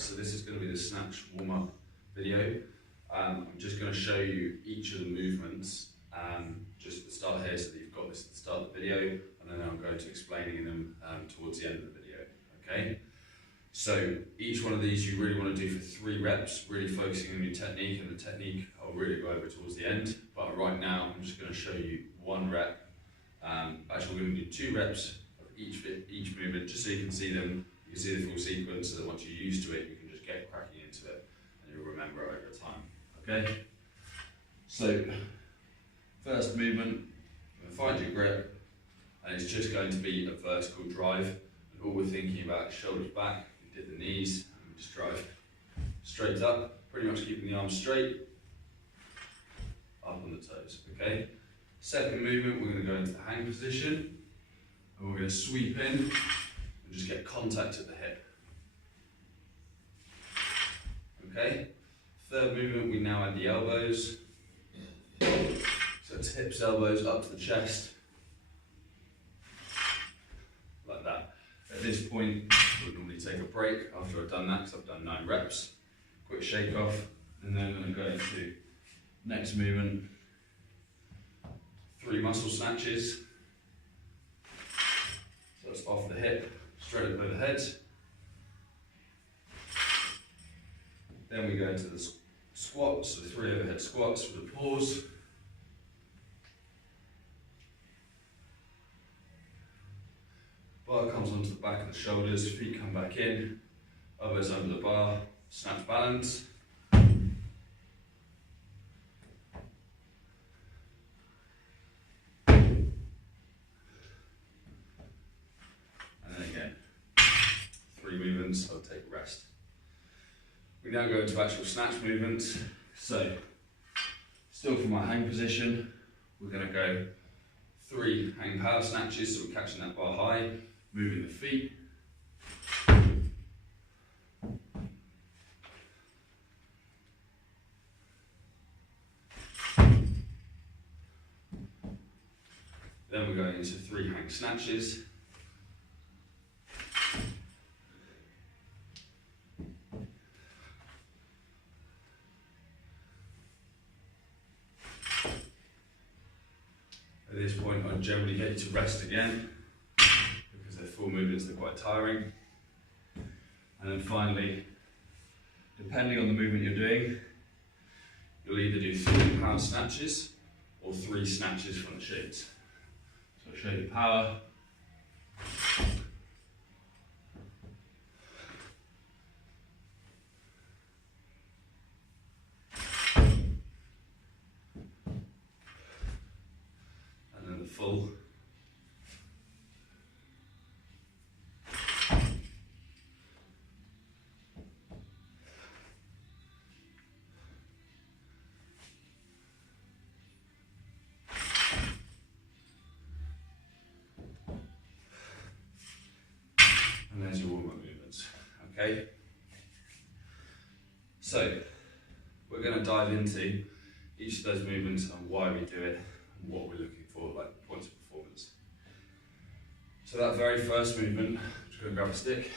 So this is going to be the snatch warm-up video. I'm just going to show you each of the movements just at the start here, so that you've got this at the start of the video, and then I'm going to explaining them towards the end of the video. Okay. So each one of these you really want to do for 3 reps, really focusing on your technique, and the technique I'll really go over towards the end. But right now I'm just going to show you 1 rep. Actually, we're going to do 2 reps of each movement, just so you can see them. You can see the full sequence, so that once you're used to it, you can just get cracking into it, and you'll remember it over time. Okay. So first movement, find your grip, and it's just going to be a vertical drive. And all we're thinking about is shoulders back. We did the knees, and we just drive straight up, pretty much keeping the arms straight, up on the toes. Okay. Second movement, we're going to go into the hang position, and we're going to sweep in and just get contact at the hip. Okay. Third movement, we now add the elbows. So it's hips, elbows, up to the chest, like that. At this point, we'll normally take a break after I've done that, because I've done 9 reps. Quick shake off, and then I'm going to go into next movement. 3 muscle snatches. So it's off the hip, straight up overhead. Then we go into the squats, so 3 overhead squats with a pause. Bar comes onto the back of the shoulders, feet come back in, elbows under the bar, snatch balance. Again, 3 movements, I'll take a rest. We now go into actual snatch movements. So, still from our hang position, we're going to go 3 hang power snatches, so we're catching that bar high, moving the feet. Then we're going into 3 hang snatches. At this point, I generally get you to rest again, because they're full movements, they're quite tiring. And then finally, depending on the movement you're doing, you'll either do 3 power snatches or 3 snatches from the shins. So I'll show you power. Full. And there's your warm-up movements. Okay. So we're going to dive into each of those movements and why we do it and what we're looking for, like points of performance. So that very first movement, I'm just going to grab a stick.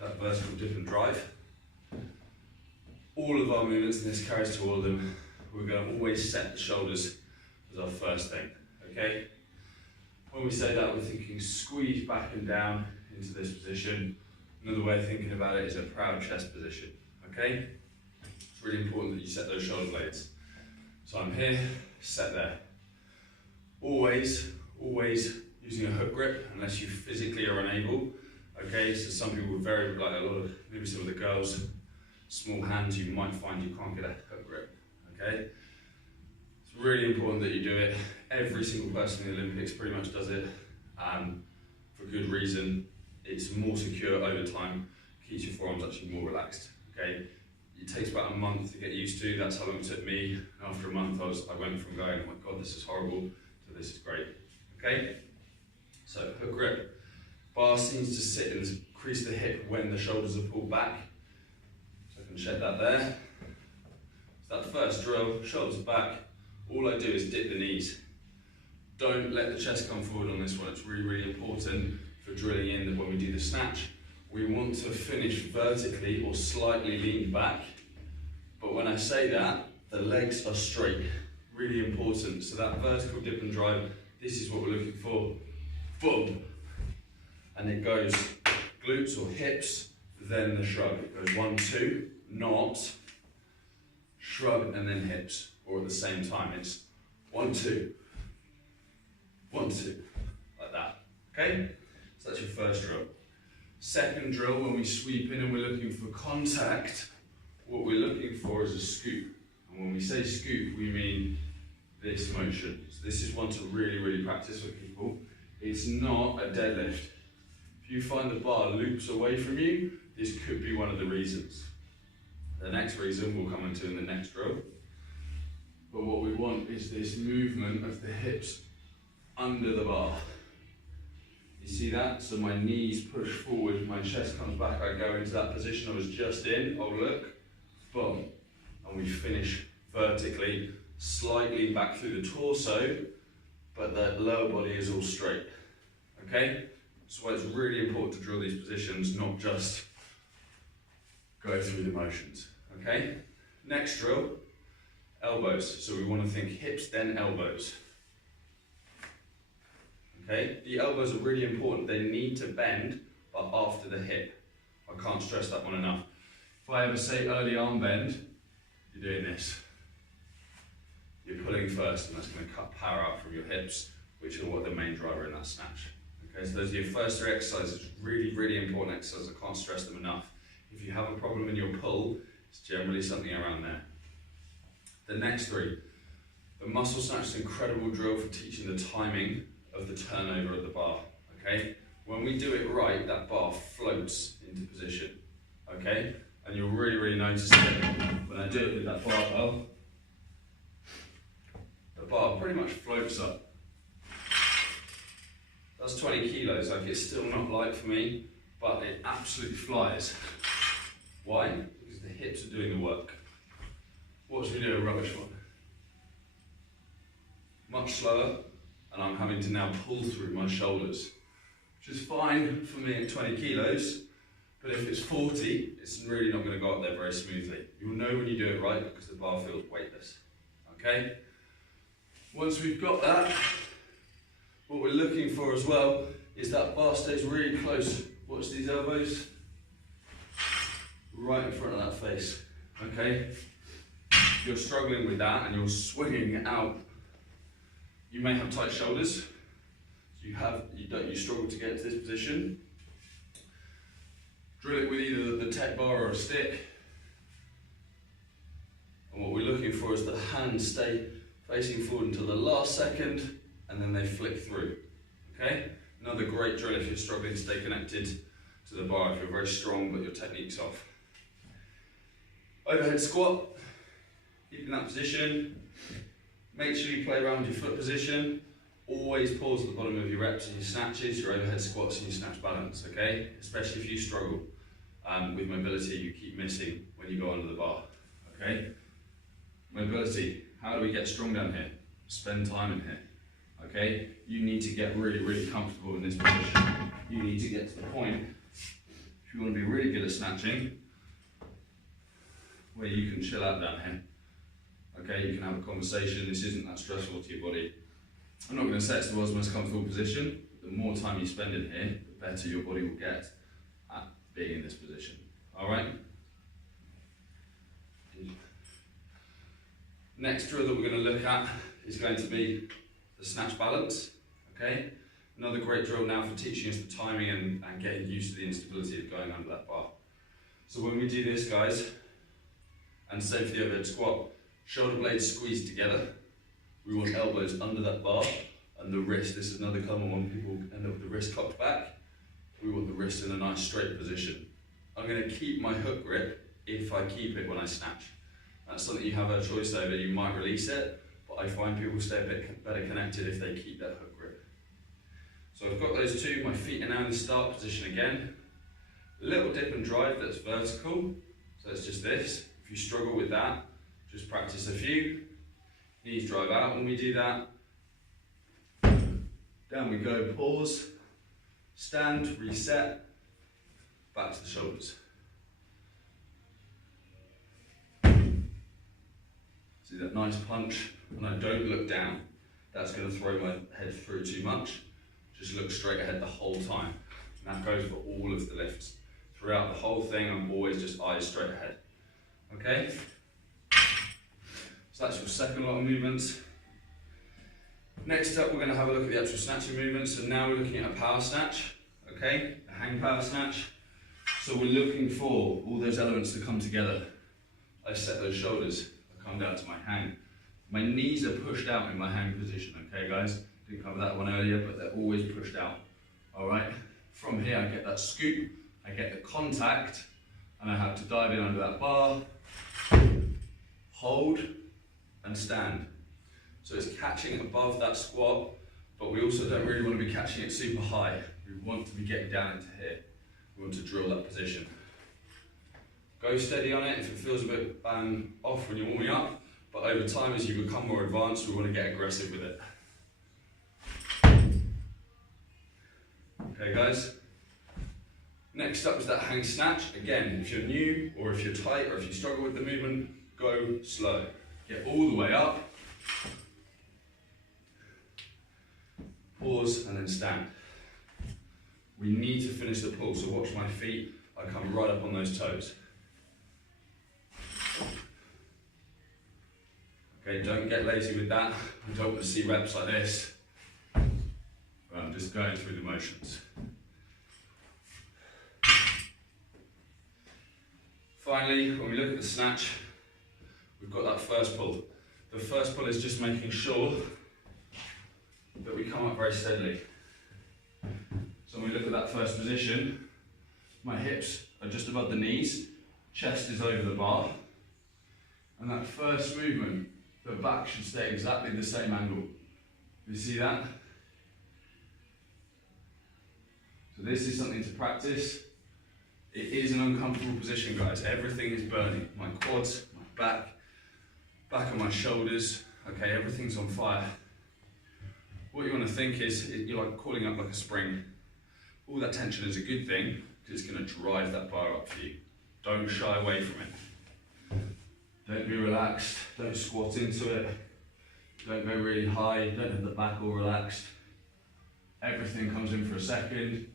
That vertical dip and drive. All of our movements, and this carries to all of them, we're going to always set the shoulders as our first thing, okay? When we say that, we're thinking squeeze back and down into this position. Another way of thinking about it is a proud chest position, okay? It's really important that you set those shoulder blades. So I'm here, set there. Always using a hook grip, unless you physically are unable. Okay, so some people with maybe some of the girls, small hands, you might find you can't get a hook grip, okay? It's really important that you do it. Every single person in the Olympics pretty much does it for good reason. It's more secure over time, keeps your forearms actually more relaxed, okay? It takes about a month to get used to. That's how long it took me. After a month, I went from going, oh my God, this is horrible, to this is great. Okay? So, hook grip. Bar seems to sit and crease the hip when the shoulders are pulled back. So I can check that there. So that first drill, shoulders back. All I do is dip the knees. Don't let the chest come forward on this one. It's really, really important for for drilling in that when we do the snatch, we want to finish vertically or slightly leaned back. But when I say that, the legs are straight. Really important. So that vertical dip and drive, this is what we're looking for. Boom. And it goes glutes or hips, then the shrug. It goes 1, 2, not shrug and then hips, or at the same time. It's 1, 2, 1, 2, like that. Okay? So that's your first drill. Second drill, when we sweep in and we're looking for contact, what we're looking for is a scoop. And when we say scoop, we mean this motion. So this is one to really, really practice with people. It's not a deadlift. If you find the bar loops away from you, this could be one of the reasons. The next reason we'll come into in the next drill. But what we want is this movement of the hips under the bar. You see that? So my knees push forward, my chest comes back, I go into that position I was just in. Oh look, boom. And we finish vertically, slightly back through the torso, but the lower body is all straight. Okay? That's why it's really important to drill these positions, not just go through the motions. Okay? Next drill, elbows. So we want to think hips, then elbows. Okay? The elbows are really important. They need to bend, but after the hip. I can't stress that one enough. If I ever say early arm bend, you're doing this. You're pulling first, and that's going to cut power out from your hips, which are what the main driver in that snatch. Okay, so those are your first 3 exercises. Really, really important exercises. I can't stress them enough. If you have a problem in your pull, it's generally something around there. The next 3. The muscle snatch is an incredible drill for teaching the timing of the turnover of the bar. Okay, when we do it right, that bar floats into position. Okay, and you'll really, really notice it when I do it with that barbell. The bar pretty much floats up. That's 20 kilos, like it's still not light for me, but it absolutely flies. Why? Because the hips are doing the work. Watch me do a rubbish one. Much slower, and I'm having to now pull through my shoulders, which is fine for me at 20 kilos, but if it's 40, it's really not going to go up there very smoothly. You'll know when you do it right because the bar feels weightless. Okay? Once we've got that, what we're looking for as well is that bar stays really close. Watch these elbows. Right in front of that face. Okay? If you're struggling with that and you're swinging it out, you may have tight shoulders. You struggle to get to this position. Drill it with either the tech bar or a stick. And what we're looking for is the hands stay facing forward until the last second, and then they flick through. Okay? Another great drill if you're struggling to stay connected to the bar, if you're very strong but your technique's off. Overhead squat, keep in that position. Make sure you play around your foot position. Always pause at the bottom of your reps and your snatches, your overhead squats and your snatch balance, okay? Especially if you struggle with mobility, you keep missing when you go under the bar, okay? Mobility, how do we get strong down here? Spend time in here, okay? You need to get really, really comfortable in this position. You need to get to the point, if you want to be really good at snatching, where you can chill out down here. Okay, you can have a conversation, this isn't that stressful to your body. I'm not going to say it's the world's most comfortable position. The more time you spend in here, the better your body will get at being in this position. Alright? Next drill that we're going to look at is going to be the snatch balance. Okay? Another great drill now for teaching us the timing and getting used to the instability of going under that bar. So when we do this, guys, and same for the overhead squat, shoulder blades squeezed together. We want elbows under that bar and the wrist. This is another common one. People end up with the wrist cocked back. We want the wrist in a nice straight position. I'm going to keep my hook grip if I keep it when I snatch. That's something you have a choice over. You might release it, but I find people stay a bit better connected if they keep that hook grip. So I've got those two. My feet are now in the start position again. A little dip and drive that's vertical. So it's just this. If you struggle with that, just practice a few. Knees drive out when we do that. Down we go, pause, stand, reset, back to the shoulders. See that nice punch, and I don't look down. That's going to throw my head through too much. Just look straight ahead the whole time. And that goes for all of the lifts. Throughout the whole thing, I'm always just eyes straight ahead. Okay? So that's your second lot of movements. Next up, we're going to have a look at the actual snatching movements. So now we're looking at a power snatch. Okay? A hang power snatch. So we're looking for all those elements to come together. I set those shoulders. I come down to my hang. My knees are pushed out in my hang position, okay guys? Didn't cover that one earlier, but they're always pushed out. All right? From here, I get that scoop, I get the contact, and I have to dive in under that bar, hold, and stand. So it's catching above that squat, but we also don't really want to be catching it super high. We want to be getting down into here. We want to drill that position. Go steady on it if it feels a bit off when you're warming up. But over time, as you become more advanced, we want to get aggressive with it. Okay, guys? Next up is that hang snatch. Again, if you're new, or if you're tight, or if you struggle with the movement, go slow. Get all the way up. Pause, and then stand. We need to finish the pull, so watch my feet. I come right up on those toes. Okay, don't get lazy with that. I don't want to see reps like this. I'm just going through the motions. Finally, when we look at the snatch, we've got that first pull. The first pull is just making sure that we come up very steadily. So when we look at that first position, my hips are just above the knees, chest is over the bar, and that first movement, the back should stay exactly the same angle. You see that? So this is something to practice. It is an uncomfortable position, guys. Everything is burning. My quads, my back of my shoulders, okay, everything's on fire. What you want to think is, you're like calling up like a spring. All that tension is a good thing, because it's going to drive that bar up for you. Don't shy away from it. Don't be relaxed, don't squat into it, don't go really high, don't have the back all relaxed. Everything comes in for a second,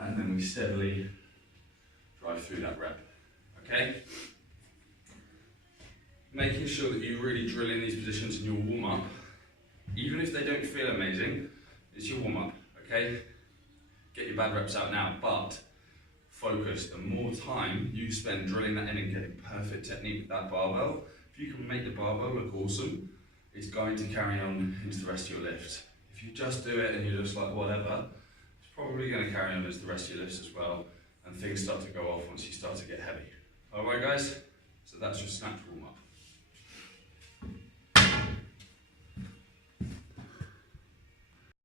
and then we steadily drive through that rep, okay? Making sure that you really drill in these positions in your warm-up, even if they don't feel amazing, it's your warm-up, okay? Get your bad reps out now, but focus. The more time you spend drilling that in and getting perfect technique with that barbell, if you can make the barbell look awesome, it's going to carry on into the rest of your lifts. If you just do it and you're just like whatever, it's probably going to carry on into the rest of your lifts as well, and things start to go off once you start to get heavy. Alright guys, so that's your snatch warm up.